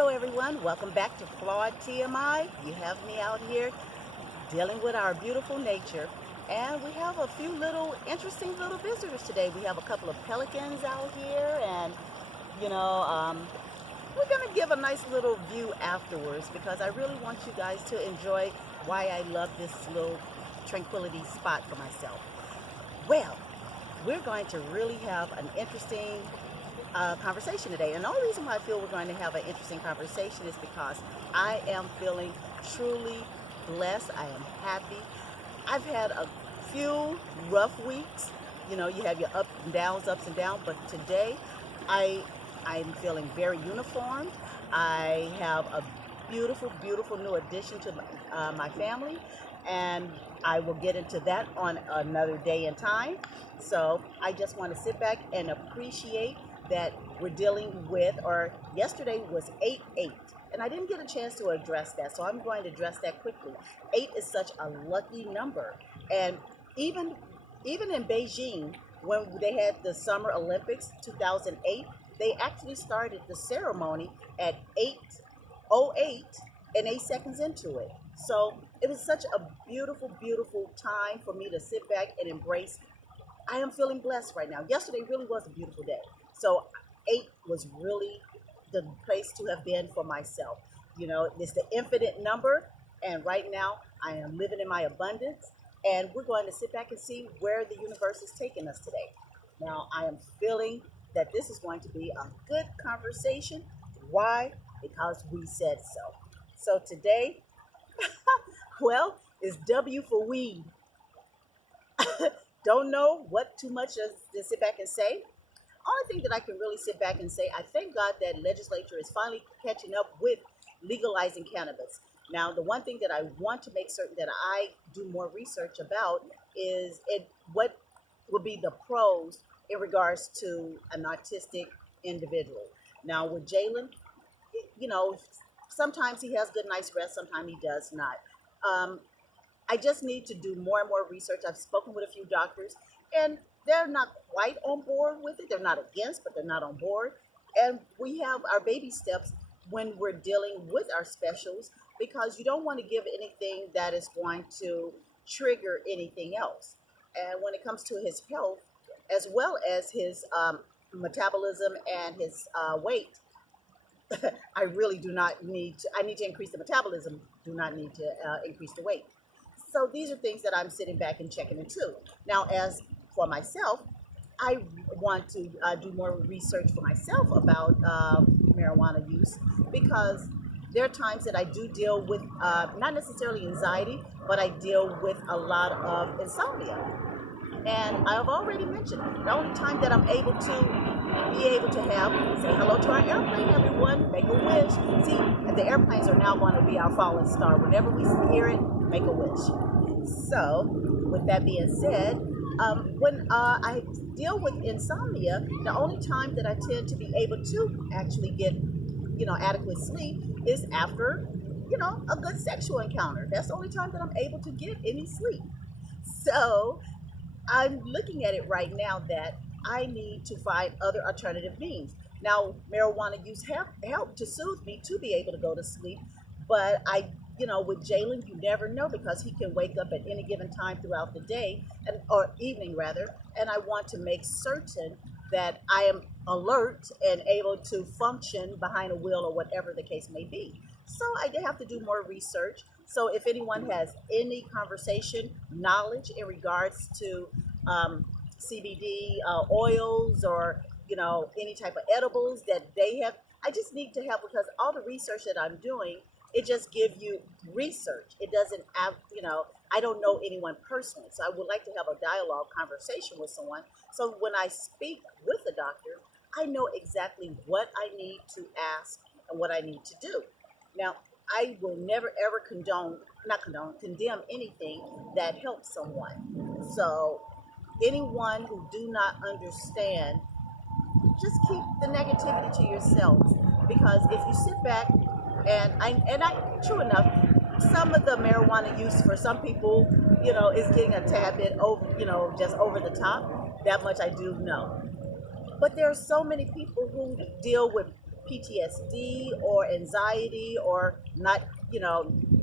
Hello everyone, welcome back to Flawed TMI. You have me out here dealing with our beautiful nature, and we have a few interesting little visitors today. We have a couple of pelicans out here, and you know, we're gonna give a nice little view afterwards because I really want you guys to enjoy why I love this little tranquility spot for myself. Well, we're going to really have an interesting conversation today. And the only reason why I feel we're going to have an interesting conversation is because I am feeling truly blessed. I am happy. I've had a few rough weeks. You know, you have your ups and downs, but today I'm feeling very uniformed. I have a beautiful, beautiful new addition to my family, and I will get into that on another day and time. So I just want to sit back and appreciate that we're dealing with, or yesterday was 8-8, and I didn't get a chance to address that, so I'm going to address that quickly. 8 is such a lucky number, and even in Beijing, when they had the Summer Olympics 2008, they actually started the ceremony at 8:08 and 8 seconds into it. So it was such a beautiful, beautiful time for me to sit back and embrace. I am feeling blessed right now. Yesterday really was a beautiful day. So 8 was really the place to have been for myself. You know, it's the infinite number, and right now I am living in my abundance, and we're going to sit back and see where the universe is taking us today. Now, I am feeling that this is going to be a good conversation. Why? Because we said so. So today, well, is W for weed. Don't know what too much to sit back and say. Only thing that I can really sit back and say, I thank God that legislature is finally catching up with legalizing cannabis. Now, the one thing that I want to make certain that I do more research about is what would be the pros in regards to an autistic individual. Now, with Jalen, you know, sometimes he has good night's rest, sometimes he does not. I just need to do more and more research. I've spoken with a few doctors, and they're not quite on board with it. They're not against, but they're not on board. And we have our baby steps when we're dealing with our specials, because you don't want to give anything that is going to trigger anything else. And when it comes to his health, as well as his metabolism and his weight, I really do not need to, I need to increase the metabolism, do not need to increase the weight. So these are things that I'm sitting back and checking into. Now, as for myself, I want to do more research for myself about marijuana use, because there are times that I do deal with not necessarily anxiety, but I deal with a lot of insomnia. And I've already mentioned the only time that I'm able to say hello to our airplane, everyone, make a wish. See, the airplanes are now going to be our fallen star. Whenever we hear it, make a wish. So, with that being said, when I deal with insomnia, the only time that I tend to be able to actually get, adequate sleep is after, a good sexual encounter. That's the only time that I'm able to get any sleep. So, I'm looking at it right now that I need to find other alternative means. Now, marijuana use help to soothe me to be able to go to sleep, but with Jalen, you never know, because he can wake up at any given time throughout the day, or evening rather, and I want to make certain that I am alert and able to function behind a wheel or whatever the case may be. So I have to do more research. So if anyone has any conversation, knowledge in regards to CBD oils, or any type of edibles that they have, I just need to have, because all the research that I'm doing, it just gives you research. It doesn't have, I don't know anyone personally. So I would like to have a dialogue conversation with someone. So when I speak with the doctor, I know exactly what I need to ask and what I need to do. Now, I will never ever condemn anything that helps someone. So anyone who do not understand, just keep the negativity to yourselves, because if you sit back and true enough, some of the marijuana use for some people, is getting a tad bit over, just over the top. That much I do know. But there are so many people who deal with PTSD or anxiety or not,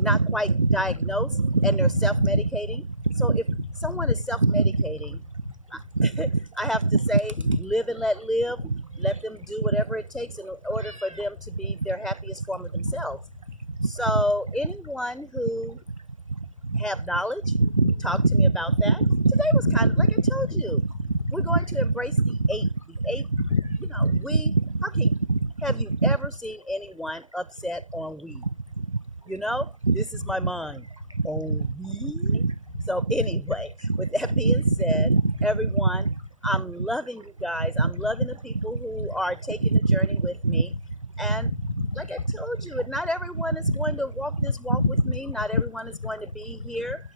not quite diagnosed, and they're self-medicating. So if someone is self-medicating, I have to say, live and let live. Let them do whatever it takes in order for them to be their happiest form of themselves. So anyone who have knowledge, talk to me about that. Today was kind of like I told you. We're going to embrace the eight. The eight, how can, have you ever seen anyone upset on weed? This is my mind. On weed? So anyway, with that being said, everyone, I'm loving you guys. I'm loving the people who are taking the journey with me. And like I told you, not everyone is going to walk this walk with me. Not everyone is going to be here.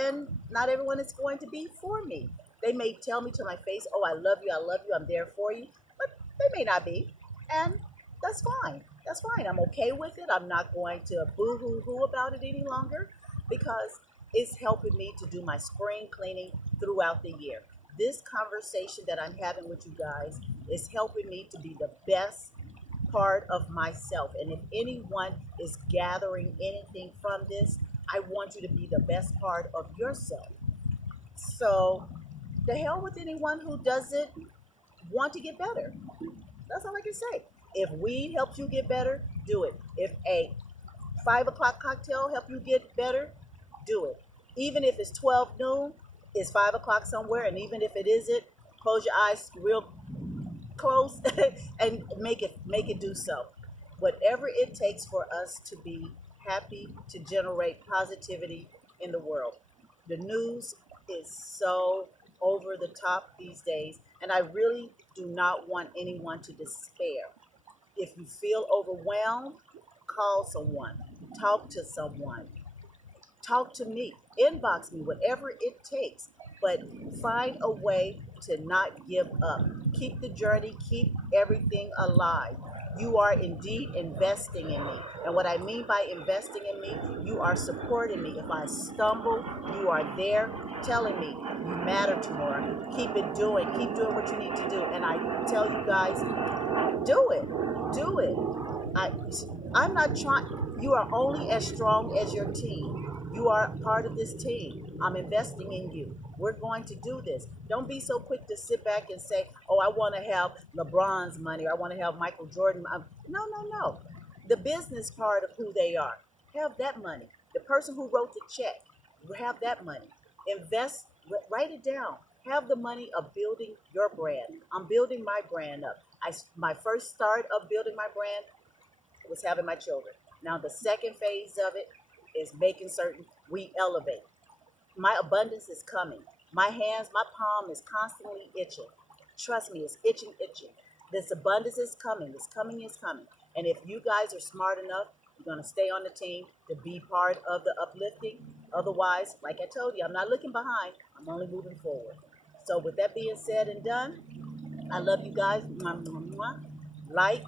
And not everyone is going to be for me. They may tell me to my face, oh, I love you, I'm there for you. But they may not be. And that's fine. That's fine. I'm okay with it. I'm not going to boo-hoo-hoo about it any longer because it's helping me to do my spring cleaning throughout the year. This conversation that I'm having with you guys is helping me to be the best part of myself. And if anyone is gathering anything from this, I want you to be the best part of yourself. So the hell with anyone who doesn't want to get better. That's all I can say. If weed helps you get better, do it. If a 5 o'clock cocktail help you get better, do it. Even if it's 12 noon, it's 5 o'clock somewhere, and even if it isn't, close your eyes real close and make it do so. Whatever it takes for us to be happy, to generate positivity in the world. The news is so over the top these days, and I really do not want anyone to despair. If you feel overwhelmed, call someone, talk to someone, talk to me, inbox me, whatever it takes. But find a way to not give up. Keep the journey, keep everything alive. You are indeed investing in me. And what I mean by investing in me, you are supporting me. If I stumble, you are there telling me you matter to more. Keep doing what you need to do. And I tell you guys, do it. Do it. I'm not trying. You are only as strong as your team. You are part of this team. I'm investing in you. We're going to do this. Don't be so quick to sit back and say, oh, I want to have LeBron's money, or I want to have Michael Jordan. No, no, no. The business part of who they are, have that money. The person who wrote the check, have that money. Invest, write it down. Have the money of building your brand. I'm building my brand up. My first start of building my brand was having my children. Now the second phase of it is making certain we elevate. My abundance is coming. My hands, my palm is constantly itching. Trust me, it's itching. This abundance is coming. It's coming. And if you guys are smart enough, you're going to stay on the team to be part of the uplifting. Otherwise, like I told you, I'm not looking behind. I'm only moving forward. So with that being said and done, I love you guys. Like,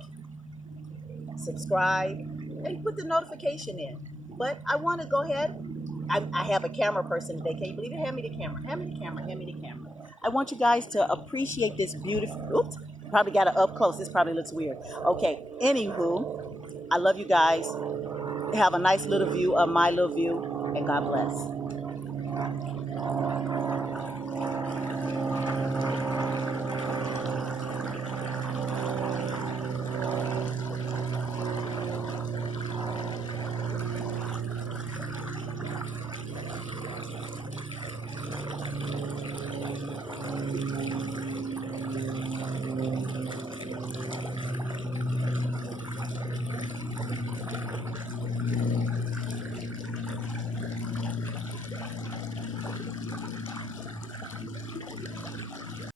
subscribe, and put the notification in. But I want to go ahead. I have a camera person today. Can you believe it? Hand me the camera. I want you guys to appreciate this beautiful. Oops, probably got it up close. This probably looks weird. Okay, anywho, I love you guys. Have a nice little view of my little view, and God bless.